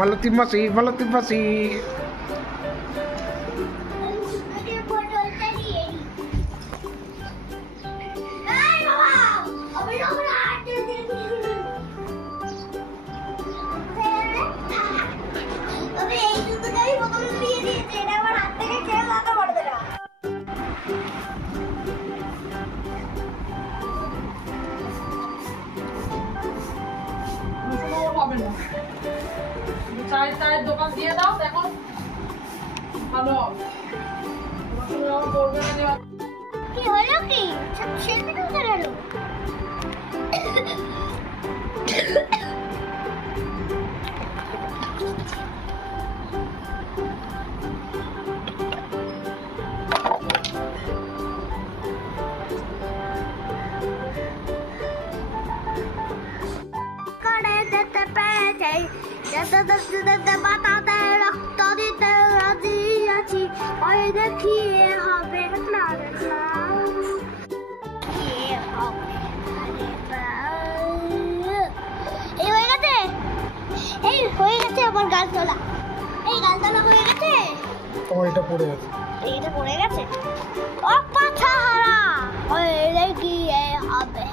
মালতী মাসি, মালতী মাসি। চায়ের দোকান দিয়ে দাও, দেখো ভালো কি হলো কি সেলফি তুলতে গেল রক্ত দিতে রাজি আছি ওই দেখিয়ে হবে না এই হয়ে গেছে, এই হয়ে গেছে আমার গাল তোলা, এই গাল তোলা হয়ে গেছে। তোমার এটা পড়ে গেছে, এইটা পড়ে গেছে। ও পাছা হারা ওই দেখিয়ে হবে।